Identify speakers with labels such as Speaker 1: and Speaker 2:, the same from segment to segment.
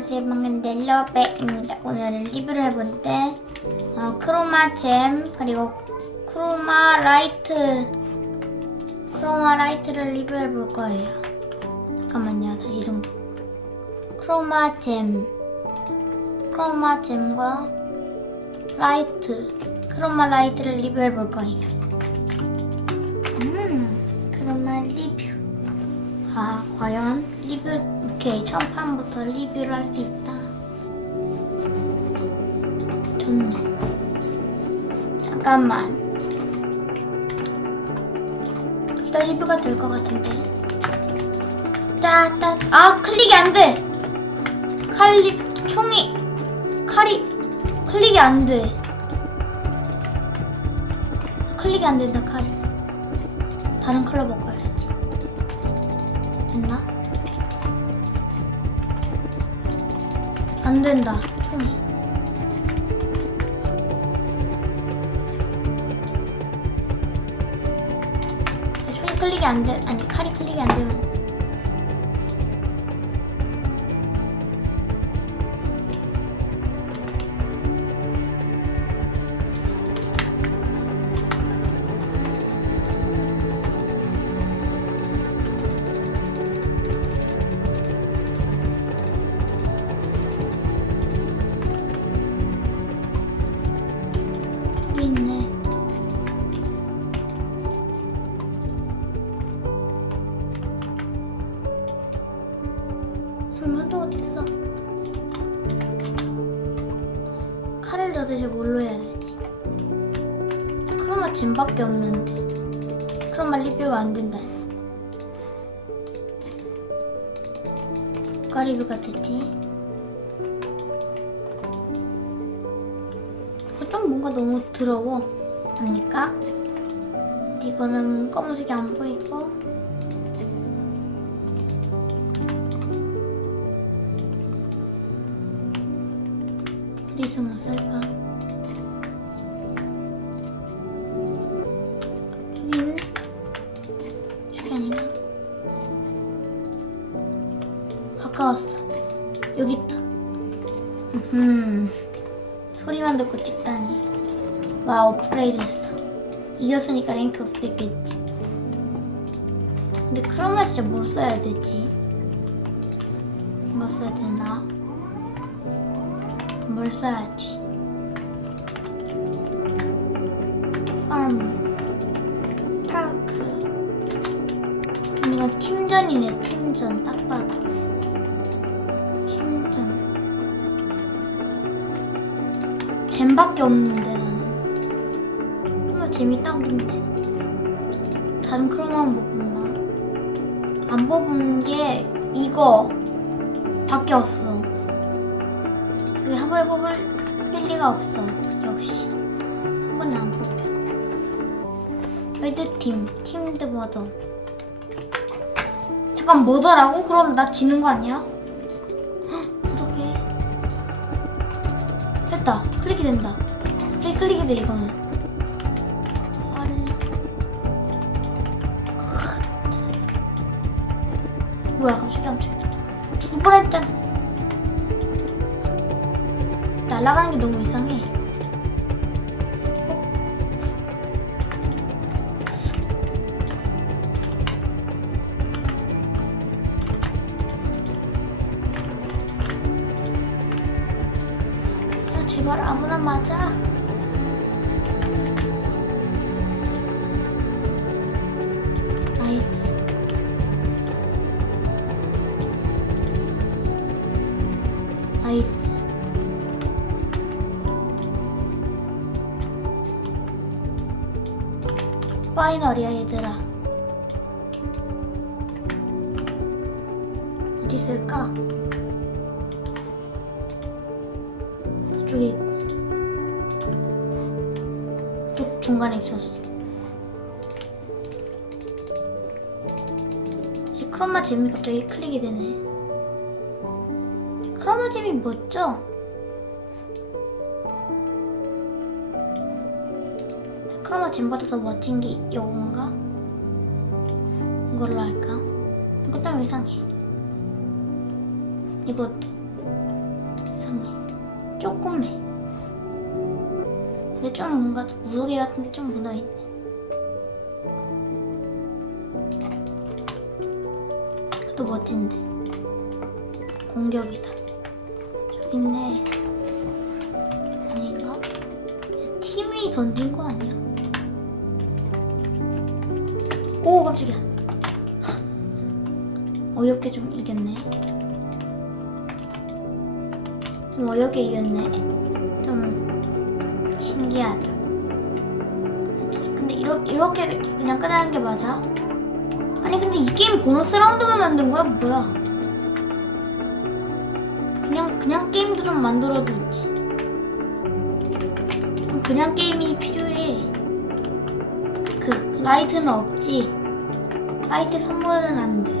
Speaker 1: 안녕하세요 방금델러베입니다. 오늘은 리뷰를 해본데 어, 크로마 잼 그리고 크로마 라이트. 크로마 라이트를 리뷰해 볼 거예요. 잠깐만요. 나 이름. 크로마 잼. 크로마 잼과 라이트. 크로마 라이트를 리뷰해 볼 거예요. 음 크로마 리뷰 아, 과연 리뷰, 오케이, 첫 판부터 리뷰를 할 수 있다. 좋네. 잠깐만. 둘 다 리뷰가 될 것 같은데. 짜, 따, 아, 클릭이 안 돼! 칼리, 총이, 칼이, 클릭이 안 돼. 클릭이 안 된다, 칼이. 다른 컬러 바꿔야지. 됐나? 안 된다. 총이. 총이 클릭이 안 돼. 아니 칼이 클릭이 안 되면. 칼을 도대체 뭘로 해야 되지? 크로마 잼밖에 없는데 크로마 리뷰가 안 된다. 뭐가 리뷰가 됐지? 이거 좀 뭔가 너무 더러워. 아닙니까? 이거는 검은색이 안 보이고 어디서 뭐 쓸까? 여기 있네? 저기 아닌가? 가까웠어. 여기 있다. 음. 소리만 듣고 찍다니. 와, 업그레이드 했어. 이겼으니까 랭크 업됐겠지. 근데 크로마 진짜 뭘 써야 되지? 이거 써야 되나? 뭘 써야지? 음, 타크. 이거 팀전이네, 팀전. 딱 봐도. 팀전. 잼밖에 없는데 나는 크로마 잼이 딱인데 다른 크로마는 못 뽑나? 안 뽑은 게 이거 밖에 없어 그게 한 번에 뽑을 일리가 없어 역시 한 번에 안 뽑혀 레드팀 팀드 버더 잠깐 뭐더라고? 그럼 나 지는 거 아니야? 헉, 어떡해 됐다. 클릭이 된다. 프리 클릭이 돼 이거는. 헐. 뭐야 갑자기 깜짝이야. 죽을 뻔했잖아. 날아가는 게 너무 이상해. 야 제발 아무나 맞아. 파이널이야 얘들아. 어디 있을까? 저쪽에 있고. 쪽 중간에 있었어. 이제 크로마 잼이 갑자기 클릭이 되네. 크로마 잼이 뭐죠? 크로마 잼보다 더 멋진 게 이건가? 이걸로 할까? 이것도 이상해. 이것도. 이상해. 조금 해. 근데 좀 뭔가 무더기 같은 게 좀 묻어있네. 또 멋진데. 공격이다. 있네. 아닌가? 팀이 던진 거 아니야? 오 깜짝이야. 어이없게 좀 이겼네. 좀 어이없게 이겼네. 좀 신기하다. 근데 이러, 이렇게 그냥 끝나는 게 맞아? 아니 근데 이 게임 보너스 라운드만 만든 거야 뭐야? 그냥 그냥 게임도 좀 만들어도 있지. 그냥 게임이 필요해. 그 라이트는 없지. 라이트 선물은 안 돼.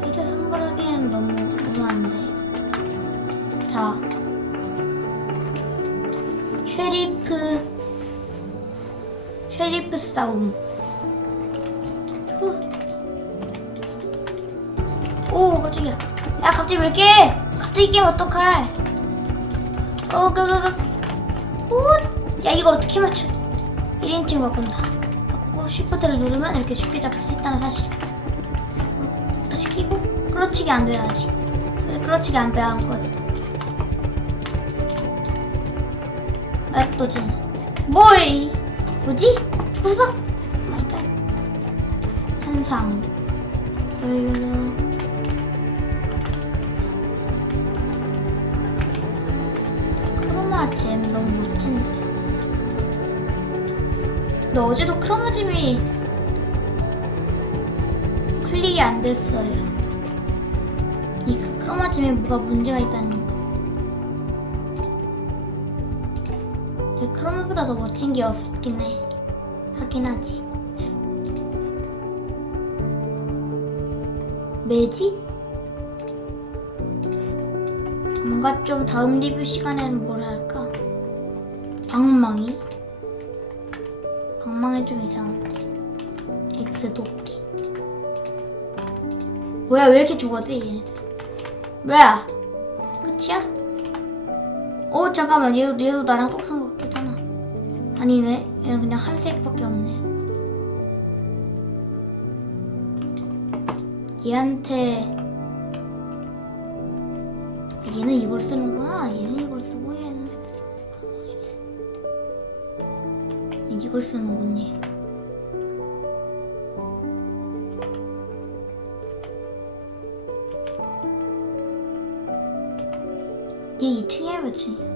Speaker 1: 라이트 선물하기엔 너무 너무 안 돼. 자, 쉐리프 쉐리프 싸움. 후. 오 깜짝이야. 야 갑자기 왜 깨? 갑자기 깨면 어떡할? 오 그 그 그. 오. 야 이걸 어떻게 맞춰? 1인칭 바꾼다. 쉬프트를 누르면 이렇게 쉽게 잡을 수 있다는 사실. 다시 끼고 끌어치기 안 돼야지. 그래서 끌어치기 안 빼야 하거든. 맵도진. 뭐이? 뭐지? 죽었어? 마이갓. 한상. 룰루루. 크로마 잼 너무 멋진데. 근데 어제도 크로마 잼이 클릭이 안 됐어요. 이 크로마 잼에 뭐가 문제가 있다는 거. 근데 크로마보다 더 멋진 게 없긴 해. 하긴 하지. 매직? 뭔가 좀 다음 리뷰 시간에는 뭘 할까? 방망이? 방망이 좀 이상한데. 엑스 도끼. 뭐야 왜 이렇게 죽어대 얘네들? 뭐야? 끝이야? 어 잠깐만 얘도 얘도 나랑 똑같은 거 같잖아. 아니네 얘는 그냥 한 색밖에 없네. 얘한테 얘는 이걸 쓰는구나. 얘는 이걸 쓰고 이걸 쓰는군 얘. 얘 2층이야 몇 층이야?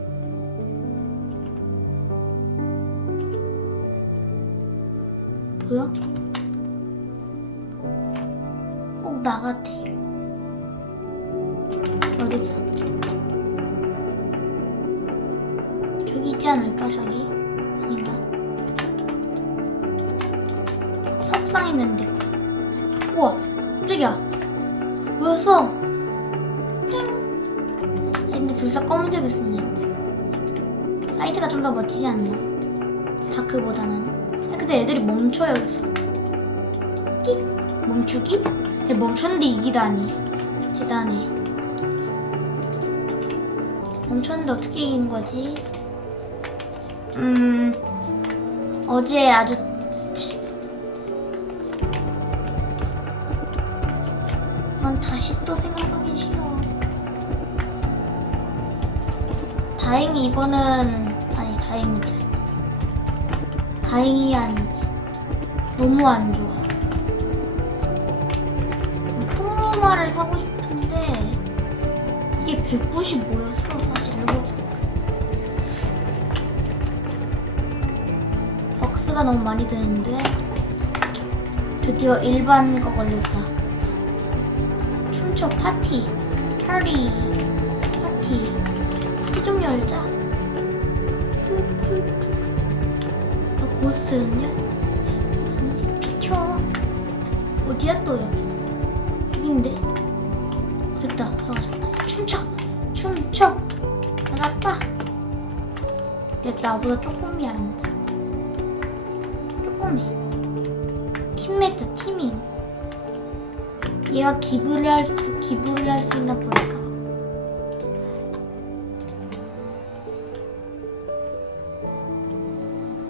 Speaker 1: 보여? 꼭나 같아. 뭐였어? 땡 근데 둘 다 검은색을 쓰네요 라이트가 좀 더 멋지지 않나? 다크보다는 아, 근데 애들이 멈춰요 여기서 끽 멈추기? 근데 멈췄는데 이기다니 대단해 멈췄는데 어떻게 이긴 거지? 음 어제 아주 다시 또 생각하기 싫어. 다행히 이거는 아니 다행이지 않지. 다행이 아니지. 너무 안 좋아. 크로마를 사고 싶은데 이게 195였어 사실 일본에서. 벅스가 너무 많이 드는데 드디어 일반 거 걸렸다. 춤춰 파티 파리 파티 파티 좀 열자. 너 고스트였냐? 아니 비켜. 어디야 또 여기? 여긴데. 됐다 들어가셨다. 춤춰 춤춰. 나빠. 얘 나보다 조금이 안다. 조금해. 팀메이트 팀임. 얘가 기부를 할 수, 기부를 할 수 있나 볼까?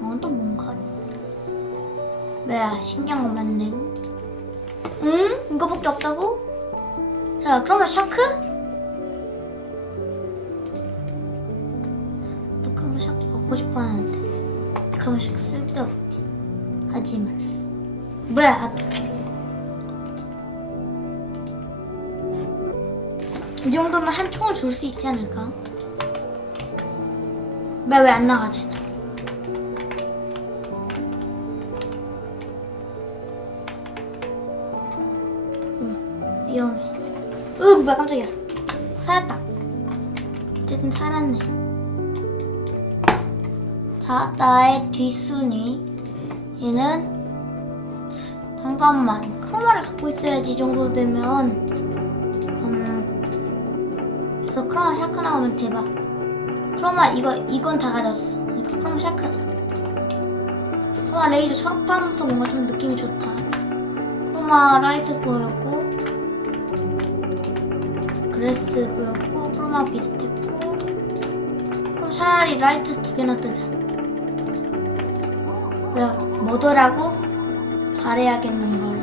Speaker 1: 어, 또 뭔가. 왜, 신기한 거 맞네. 응? 이거밖에 없다고? 자, 그러면 샤크? 너 그러면 샤크 갖고 싶어 하는데. 그러면 샤크 쓸데없지. 하지만. 뭐야, 아, 이 정도면 한 총을 줄 수 있지 않을까? 왜안 나가지? 응, 위험해. 으, 뭐야, 깜짝이야. 살았다. 어쨌든 살았네. 자, 나의 뒷순위. 얘는 잠깐만 크로마를 갖고 있어야지 이 정도 되면 음 그래서 크로마 샤크 나오면 대박 크로마 이거 이건 다 그러니까 크로마 샤크 크로마 레이저 첫 판부터 뭔가 좀 느낌이 좋다 크로마 라이트 보였고 그레스 보였고 크로마 비슷했고 그럼 차라리 라이트 두 개나 뜨자 뭐야 뭐더라고? 잘해야겠는 걸.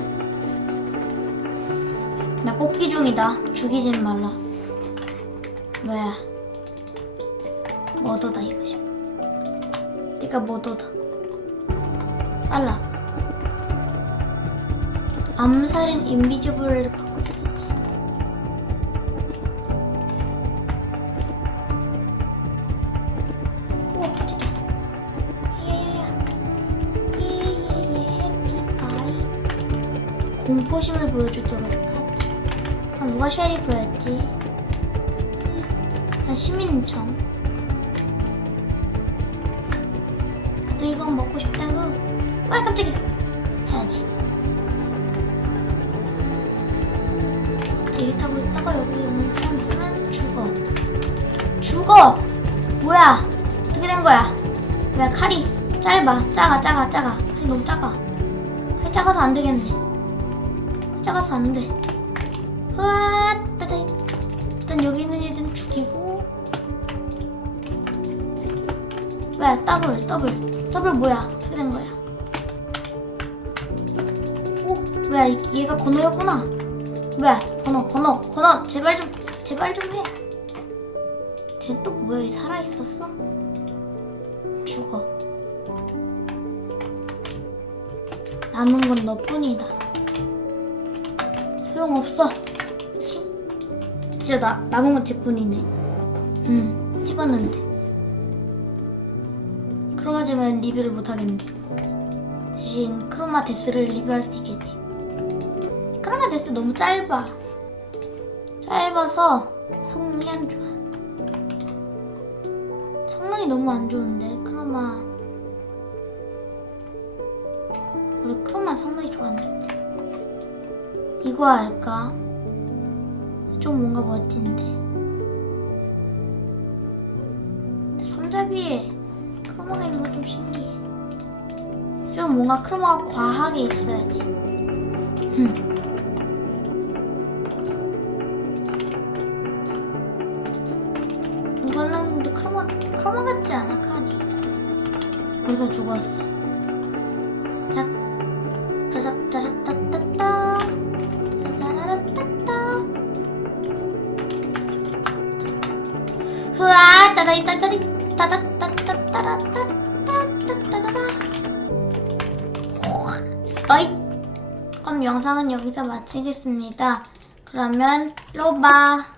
Speaker 1: 나 뽑기 중이다. 죽이진 말라. 뭐야? 뭐더다 이거지. 네가 뭐더다. 빨라. 암살인 인비지블을 갖고 있어야지. 우와. 야야야. 예예예 해피바리 공포심을 보여주도록 하지 아, 누가 쉐리프였지? 난 시민청 너 이건 먹고 싶다고? 아 깜짝이야. 해야지. 대기 타고 있다가 여기 오는 사람 있으면 죽어. 죽어! 뭐야? 어떻게 된 거야? 왜 칼이? 짧아. 작아 작아 작아. 칼이 너무 작아. 칼이 작아서 안 되겠네. 칼이 작아서 안돼. 으아 따다 일단 여기 있는 애들은 죽이고 왜 더블 더블 더블 뭐야 어떻게 된 거야 오 뭐야 이- 얘가 건호였구나 뭐야 건호 건호 건호 제발 좀 제발 좀해쟤 또 뭐야 얘 살아있었어? 죽어. 남은 건 너뿐이다. 소용없어. 치. 진짜 나 남은 건 쟤뿐이네. 응, 찍었는데. 크로마즈면 리뷰를 못 하겠네. 대신 크로마 데스를 리뷰할 수 있겠지. 크로마 데스 너무 짧아. 짧아서 성능이 안 좋아. 성능이 너무 안 좋은데 크로마 원래 크로마 성능이 좋았는데 이거 할까? 좀 뭔가 멋진데 손잡이에 크로마가 있는 거 좀 신기해. 좀 뭔가 크로마가 과하게 있어야지. 흠. 이거는 크로마 크로마 같지 않아 칼이. 그래서 죽었어. 자 짜자 짜자 따따따 따라라 따따. 흐아 따다이 따다이 따다 영상은 여기서 마치겠습니다. 그러면 로바